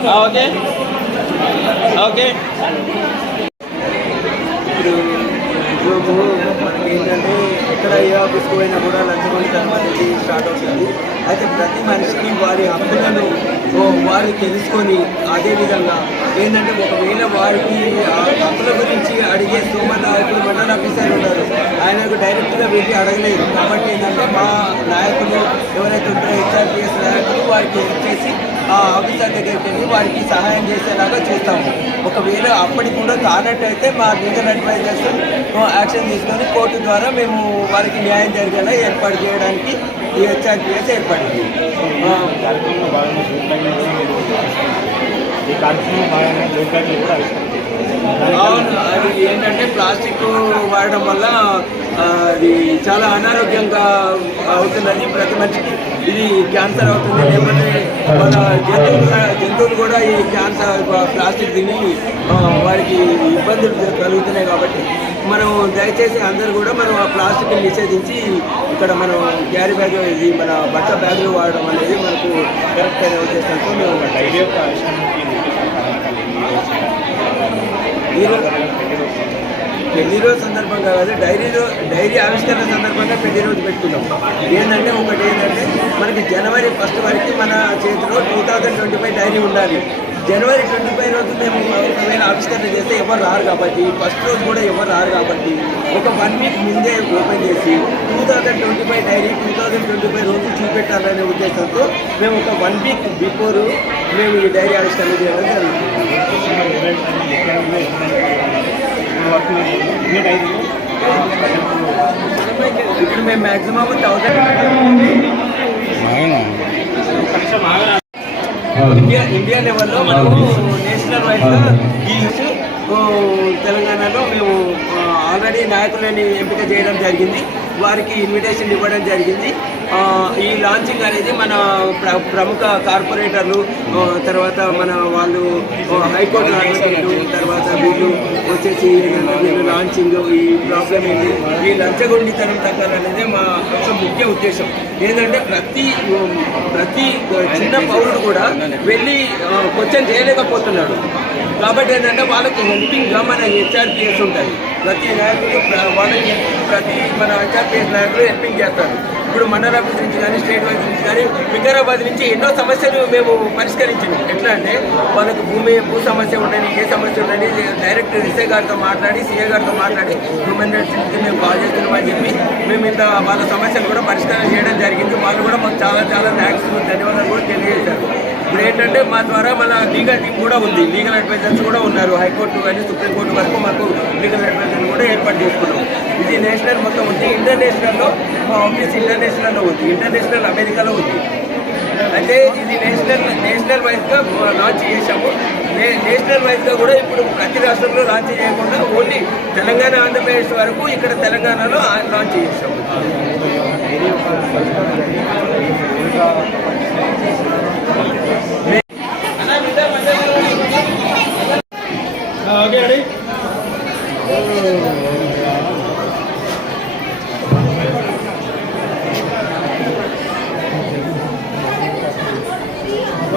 Ah, okay okay ఇప్పుడు ఉద్యోగం ఏంటంటే ఎక్కడ ఏ ఆఫీస్కి పోయినా కూడా లంచగొండితనం అనేది స్టార్ట్ అవుతుంది. అయితే ప్రతి మనిషికి వారి హక్కులను వారు తెలుసుకొని అదేవిధంగా ఏంటంటే ఒకవేళ వారికి ఆ హక్కుల గురించి అడిగే సోమన్ నాయకులు మండల ఆఫీసర్ ఉన్నారు. ఆయనకు డైరెక్ట్గా వెళ్ళి అడగలేదు. కాబట్టి ఏంటంటే మా నాయకులు ఎవరైతే ఉంటారో హెచ్ఆర్పిఎస్ నాయకులు వారికి చేసి ఆ ఆఫీసర్ దగ్గరికి వెళ్ళి వారికి సహాయం చేసేలాగా చూస్తాము. ఒకవేళ అప్పటికి కూడా కానట్టయితే మా లీగల్ అడ్వైజర్స్ యాక్షన్ తీసుకొని కోర్టు ద్వారా మేము వారికి న్యాయం జరిగేలా ఏర్పాటు చేయడానికి ఈ హెచ్ఆర్పిఎస్ ఏర్పడింది. అవును అది ఏంటంటే ప్లాస్టిక్ వాడడం వల్ల అది చాలా అనారోగ్యంగా అవుతున్నది ప్రతి మనిషికి ఇది క్యాన్సర్ అవుతుంది లేకపోతే మన జంతువులు జంతువులు కూడా ఈ క్యాన్సర్ ప్లాస్టిక్ తిని వారికి ఇబ్బందులు కలుగుతున్నాయి కాబట్టి మనం దయచేసి అందరూ కూడా మనం ఆ ప్లాస్టిక్ నిషేధించి ఇక్కడ మనం క్యారీ బ్యాగ్ ఇది మన బట్ట బ్యాగులు వాడడం అనేది మనకు కరెక్ట్ అయిన ఉద్దేశంతో మేము డైరీ యొక్క పెళ్ళి రోజు సందర్భంగా కాదు డైరీలో డైరీ ఆవిష్కరణ సందర్భంగా పెళ్ళి రోజు పెట్టుకున్నాం. ఏంటంటే ఒకటి ఏంటంటే మనకి జనవరి ఫస్ట్ వరకు మన చేతిలో two thousand twenty five diary ఉండాలి. జనవరి ట్వంటీ ఫైవ్ రోజు మేము ఒకవేళ ఆవిష్కరణ చేస్తే ఎవరు రారు కాబట్టి ఫస్ట్ రోజు కూడా ఎవరు రారు కాబట్టి ఒక వన్ వీక్ ముందే ఓపెన్ చేసి two thousand twenty five diary two thousand twenty five రోజు చూపెట్టాలనే ఉద్దేశంతో మేము ఒక వన్ వీక్ బిఫోర్ మేము ఈ డైరీ ఆవిష్కరణ చేయడం జరుగుతుంది ఇప్పుడు వరకు ఇప్పుడు మేము మాక్సిమం థౌసండ్ ఇండియా ఇండియా లెవెల్లో మనము నేషనల్ వైజ్ ఈ తెలంగాణలో మేము ఆల్రెడీ నాయకులని ఎంపిక చేయడం జరిగింది. వారికి ఇన్విటేషన్ ఇవ్వడం జరిగింది. ఈ లాంచింగ్ అనేది మన ప్ర- ప్రముఖ కార్పొరేటర్లు తర్వాత మన వాళ్ళు హైకోర్టు అడ్వకేట్లు తర్వాత వీళ్ళు వచ్చేసి వీళ్ళు లాంచింగ్ ఈ ప్రాబ్లం ఏంటి ఈ లంచగొండితనం తగ్గాలనేది మా యొక్క ముఖ్య ఉద్దేశం. ఏంటంటే ప్రతి ప్రతి చిన్న పౌరుడు కూడా వెళ్ళి క్వశ్చన్ చేయలేకపోతున్నాడు. కాబట్టి ఏంటంటే వాళ్ళకి హెల్పింగ్ డ్రమ్ అనే హెచ్ఆర్పిఎస్ ఉంటుంది. ప్రతి నాయకుడు వాళ్ళకి ప్రతి మన హెచ్ఆర్పిఎస్ నాయకులు హెల్పింగ్ చేస్తారు. ఇప్పుడు మండల ఆఫీస్ నుంచి కానీ స్టేట్ వైజ్ నుంచి కానీ వికారాబాద్ నుంచి ఎన్నో సమస్యలు మేము పరిష్కరించింది ఎట్లా అంటే వాళ్ళకి భూమి భూ సమస్య ఉండని ఏ సమస్య ఉండని డైరెక్ట్ ఎస్ఐ గారితో మాట్లాడి సీఏ గారితో మాట్లాడి హ్యూమన్ రైట్స్ నుంచి మేము కాల్ చేస్తున్నామని చెప్పి మేము ఇంత వాళ్ళ సమస్యలు కూడా పరిష్కారం చేయడం జరిగింది. వాళ్ళు కూడా మాకు చాలా చాలా థ్యాంక్స్ ధన్యవాదాలు కూడా తెలియజేశారు. ఇప్పుడు ఏంటంటే మా ద్వారా మన లీగల్ టీం కూడా ఉంది. లీగల్ అడ్వైజర్స్ కూడా ఉన్నారు. హైకోర్టు కానీ సుప్రీంకోర్టు వరకు మాకు లీగల్ అడ్వైజర్ కూడా ఏర్పాటు చేసుకున్నాం. ఇది నేషనల్ మొత్తం ఉంది. ఇంటర్నేషనల్లో మా ఆఫీస్ ఇంటర్నేషనల్లో ఉంది. ఇంటర్నేషనల్ అమెరికాలో ఉంది. అయితే ఇది నేషనల్ నేషనల్ వైజ్గా లాంచ్ చేశాము. నే- నేషనల్ వైజ్గా కూడా ఇప్పుడు ప్రతి రాష్ట్రంలో లాంచ్ చేయకుండా ఓన్లీ తెలంగాణ ఆంధ్రప్రదేశ్ వరకు ఇక్కడ తెలంగాణలో ఆ- లాంచ్ చేశాము. Okay ready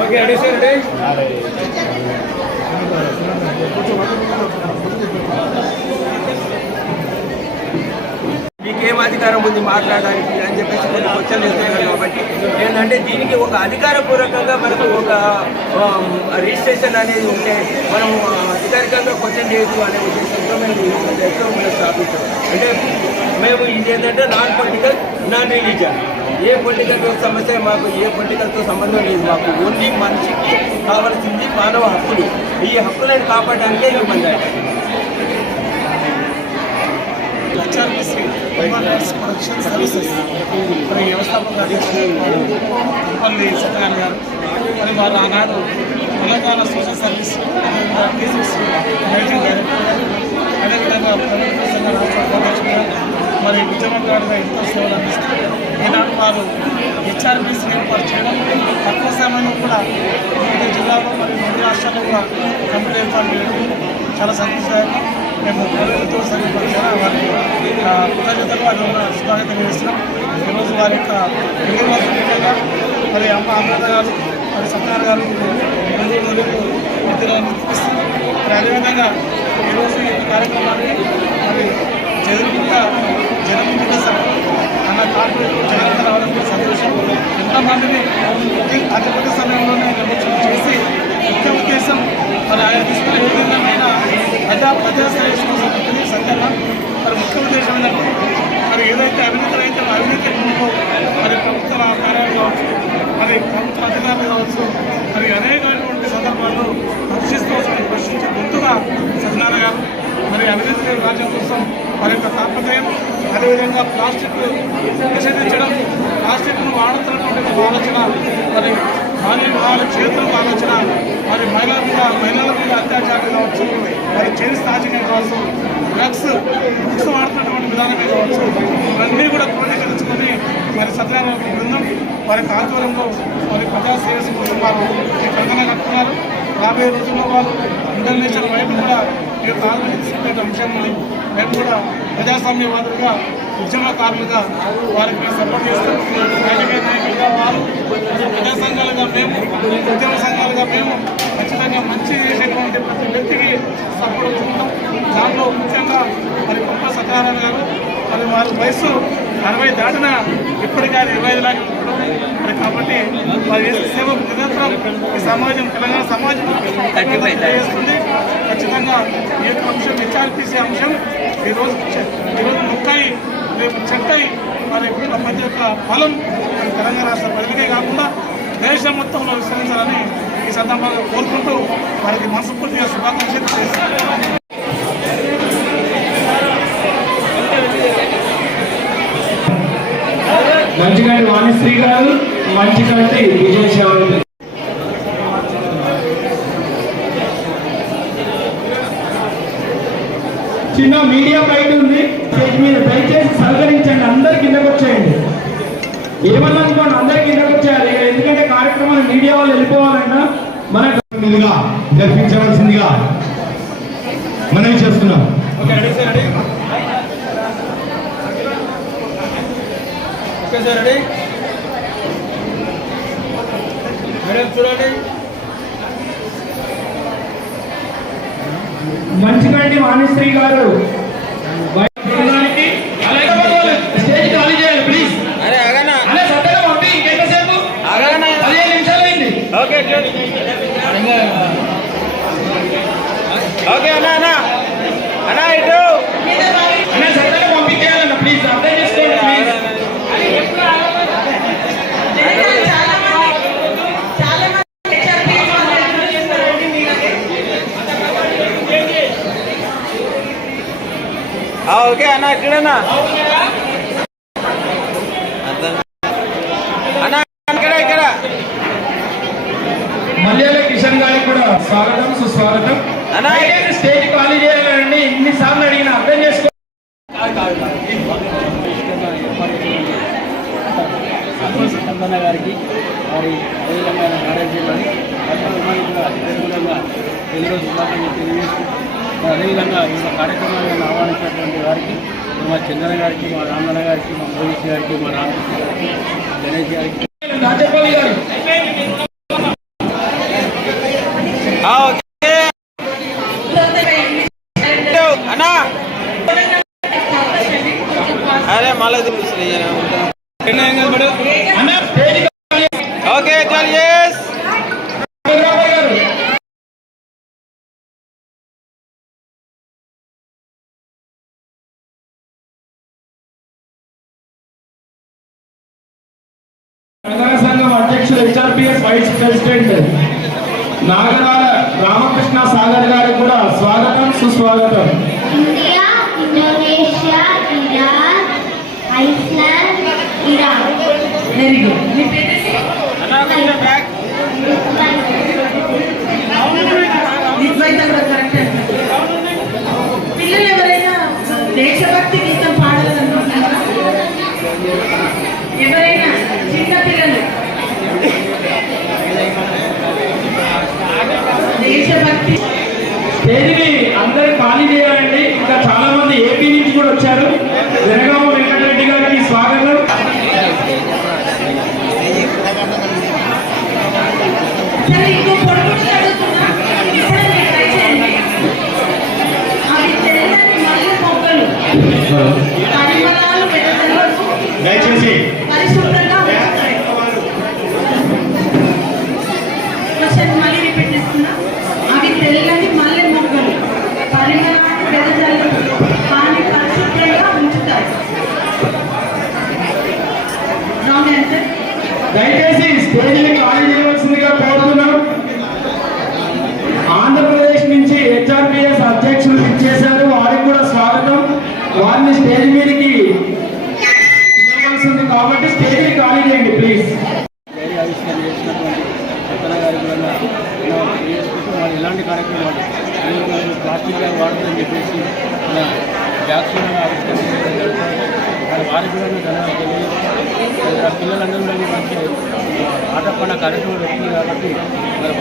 okay ready sir ready మీకేం అధికారం ఉంది మాట్లాడడానికి అని చెప్పేసి కొన్ని క్వశ్చన్లు చేస్తున్నారు కాబట్టి ఏంటంటే దీనికి ఒక అధికారపూర్వకంగా మనకు ఒక రిజిస్ట్రేషన్ అనేది ఉంటే మనం అధికారికంగా క్వశ్చన్ చేయొచ్చు అనే ఉద్దేశంతో మేము ఈ స్థాపించాం. అంటే మేము ఇది ఏంటంటే నాన్ పొలిటికల్ నాన్ రిలీజియన్. ఏ పొలిటికల్ సమస్య మాకు ఏ పొలిటికల్తో సంబంధం లేదు. మాకు ఓన్లీ మనిషికి కావాల్సింది మానవ హక్కులు. ఈ హక్కులను కాపాడడానికే హ్యూమన్ రైట్స్ ప్రొడక్షన్ సర్వీసెస్ మరి వ్యవస్థాపక అధ్యక్షులు పల్లి సత్యనారాయణ గారు మరి వారు ఆనాడు తెలంగాణ సోషల్ సర్వీస్ అదేవిధంగా మేనేజింగ్ డైరెక్టర్ గారు అదేవిధంగా ప్రభుత్వ సంఘ రాష్ట్ర ఉపాధ్యక్షుడు గారు మరి ఉద్యమకారులుగా ఎంతో సేవలు అందిస్తూ ఈనాడు వారు హెచ్ఆర్పిసి ఏర్పాటు చేయడం తక్కువ సమయంలో కూడా వివిధ జిల్లాలో మరియు రెండు రాష్ట్రాల్లో కూడా కంపెనీ ఏర్పాటు చేయడం చాలా సంతోషదాయకం. మేము ప్రభుత్వ సంఘ వారికి కృతజ్ఞతలు అది స్వాగతం చేస్తున్నాం ఈరోజు వారి యొక్క పెళ్ళి రోజు ముఖ్యంగా మరి అమ్మ అమృత గారు మరి సత్యనారాయణ గారు ముందు నుండి మరి అదేవిధంగా ఈరోజు ఈ కార్యక్రమాన్ని మరి చదువుకుంటా జనముఖ సభ అన్న కార్పొరేట్ జగన్ రావడం కూడా సంతోషం ఎంతమందిని అతి అతి కొద్ది సమయంలోనే నిర్వచనం చేసి ముఖ్య ఉద్దేశం మరి ఆయన తీసుకునే విధంగా ప్రజా ప్రజా శ్రేయస్ కోసం ఉంటుంది సంఘటన మరి ముఖ్య ఉద్దేశం ఏంటంటే మరి ఏదైతే అవినీతి అయితే అవినీతి ముందు మరి ప్రభుత్వ కార్యాలు కావచ్చు మరి ప్రభుత్వ అధికారులు కావచ్చు మరి అనేకమైనటువంటి సందర్భాల్లో ప్రశ్నిస్తూ వస్తున్న ప్రశ్నించే ముందుగా సత్యనారాయణ గారు మరి అవినీతి రాజ్యం కోసం వారి యొక్క తాపత్రయం అదేవిధంగా ప్లాస్టిక్ నిషేధించడం ప్లాస్టిక్ను వాడుతున్నటువంటి ఆలోచన మరి బాల్య వాళ్ళ చేతుల ఆలోచన మరి మహిళల మీద మహిళల మీద అత్యాచారం కావచ్చు మరి చైన్ స్నాచింగ్ కావచ్చు డ్రగ్స్ డ్రగ్స్ వాడుతున్నటువంటి విధానమే కావచ్చు ఇవన్నీ కూడా క్రోడీకరించుకొని మరి సత్యనారాయణ బృందం వారి యొక్క ఆధ్వర్యంలో వారి ప్రజా శ్రేయస్సు కోసం వారు ఈ కంకణం కట్టుకున్నారు. రాబోయే రోజుల్లో వాళ్ళు ఇంటర్నేషనల్ వైపు కూడా మీరు యొక్క తీసుకునే అంశాన్ని మేము కూడా ప్రజాస్వామ్యవాదులుగా ఉద్యమకారులుగా వారికి మేము సపోర్ట్ చేస్తాం రాజకీయ నాయకులుగా వారు ప్రజా సంఘాలుగా మేము ఉద్యమ సంఘాలుగా మేము ఖచ్చితంగా మంచి చేసేటువంటి ప్రతి వ్యక్తికి సపోర్ట్ ఉంటాం దాంట్లో ముఖ్యంగా మరి గొప్ప సత్యనారాయణ గారు మరి వారి వయసు అరవై దాటిన ఇప్పటికీ ఆయన ఇరవై ఐదు లాగా మరి కాబట్టి వారి చేసే సేవ నిరంతరం ఈ సమాజం తెలంగాణ సమాజం తెలియజేస్తుంది. ఖచ్చితంగా ఈ యొక్క అంశం హెచ్ఆర్టీసీ అంశం ఈరోజు ఈరోజు ముక్కాయి రేపు చెట్టై మరి ప్రతి యొక్క ఫలం తెలంగాణ రాష్ట్ర ప్రజలకే కాకుండా దేశం మొత్తంలో విస్తరించాలని ఈ సందర్భంగా కోరుకుంటూ వారికి మనస్ఫూర్తిగా శుభాకాంక్షలు చేస్తారు మంచిగంటి వాణిశ్రీ గారు మంచిగంటి విజయ్ శివరెడ్డి చిన్న మీడియా బయట ఉంది. మీద దయచేసి సహకరించండి. అందరు కిందకు వచ్చేయండి. ఏమన్నా అనుకోండి అందరు కిందకు వచ్చేయాలి. ఎందుకంటే కార్యక్రమాలు మీడియా వాళ్ళు వెళ్ళిపోవాలంట. మనకు మీదుగా జరిపించవలసిందిగా మనవి చేస్తున్నాం. Okay ready sir ready. Okay sir ready. Madam చూడండి. మంచిగంటి వాణిశ్రీ గారు. ఆ, ఓకే అన్న ఇక్కడన్నా అర్థం. అన్న ఇక్కడ ఇక్కడ మల్యాల కిషన్ గారికి కూడా స్వాగతం సుస్వాగతం అన్న. దయచేసి స్టేజ్ ఖాళీ చేయాలండి ఎన్నిసార్లు అడిగినా అర్థం చేసుకో సంబంధ గారికి వారి అదేవిధంగా నారాయణ జిల్లాని అభిమానులు కూడా అదేవిధంగా తెలుగు శుభాకాంక్షలు తెలియజేస్తూ మరి అదేవిధంగా ఈ యొక్క కార్యక్రమాన్ని ఆహ్వానించినటువంటి వారికి మా చంద్రన గారికి మా రామన్న గారికి మా మోదీష్ గారికి మా రామకృష్ణ గారికి గణేష్ గారికి తెలంగాణ సంఘం అధ్యక్షులు HRPS vice president Nagarala Ramakrishna Sagar గారికి కూడా స్వాగతం సుస్వాగతం. India Indonesia Iran Iceland Iran. Very good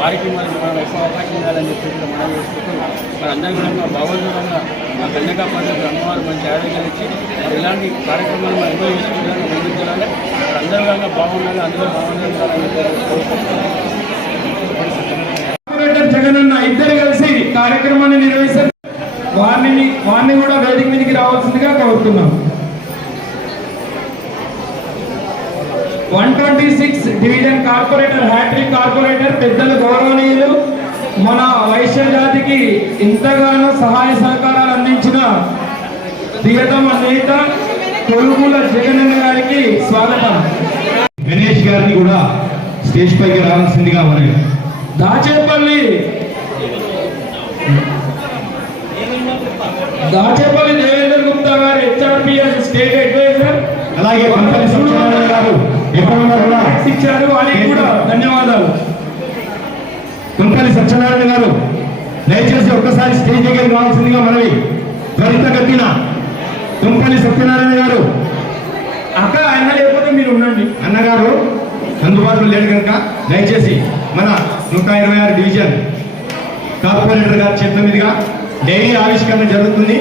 వారికి మరి మనం ఎక్కువ అవకాశం ఇవ్వాలని చెప్పి కూడా మనం చేసుకుంటూ మరి అందరి కూడా భగవంతుడంగా మా కన్యకా పండుగ అమ్మవారు మంచి ఆరోగ్యం ఇచ్చి మరి ఇలాంటి కార్యక్రమాలు మనం ఎంజాయ్ చేసుకుంటాము ముందుకు వెళ్ళాలి మరి అందరూ కూడా బాగుండాలి అందరూ బాగుండాలి జగనన్న ఇద్దరు కలిసి కార్యక్రమాన్ని నిర్వహిస్తారు వారిని వారిని కూడా వేదిక మీదకి రావాల్సిందిగా కోరుతున్నాం. One twenty six division corporator hattrick corporator పెద్దలు గౌరవనీయులు మన వైశ్య జాతికి ఇంతగానో సహాయ సహకారాలు అందించిన ప్రియతమ నేత కొలుగుల జగనన్న గారికి స్వాగతం. గణేష్ గారిని కూడా స్టేజ్ పైకి రావాల్సిందిగా మనవి. దాచేపల్లి. దాచేపల్లి దేవేంద్ర గుప్తా గారు హెచ్ఆర్పిఎస్ స్టేట్ అడ్వైజర్ అలాగే సత్యనారాయణ గారు ఎప్పుడన్నా కూడా ఇచ్చారు వారికి కూడా ధన్యవాదాలు. తుంపల్లి సత్యనారాయణ గారు దయచేసి ఒక్కసారి స్టేజ్ దగ్గరికి రావాల్సిందిగా మనవి. త్వరితగతిన తుంపల్లి సత్యనారాయణ గారు. అక్క ఆయన లేకపోతే మీరు ఉండండి. అన్నగారు అందుబాటులో లేడు కనుక దయచేసి మన నూట ఇరవై ఆరు డివిజన్ కార్పొరేటర్ గారి చేతుల మీదుగా డైరీ ఆవిష్కరణ జరుగుతుంది.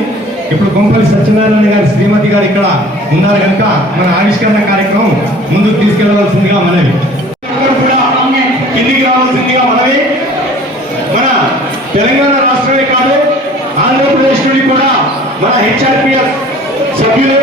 ఇప్పుడు కొంపల్లి సత్యనారాయణ గారి శ్రీమతి గారు ఇక్కడ ఉన్నారు కనుక మన ఆవిష్కరణ కార్యక్రమం ముందుకు తీసుకెళ్ళవలసిందిగా మనవి. కూడా కిందికి రావాల్సిందిగా మనవి. మన తెలంగాణ రాష్ట్రమే కాదు ఆంధ్రప్రదేశ్ నుండి కూడా మన హెచ్ఆర్పిఎస్ సభ్యులు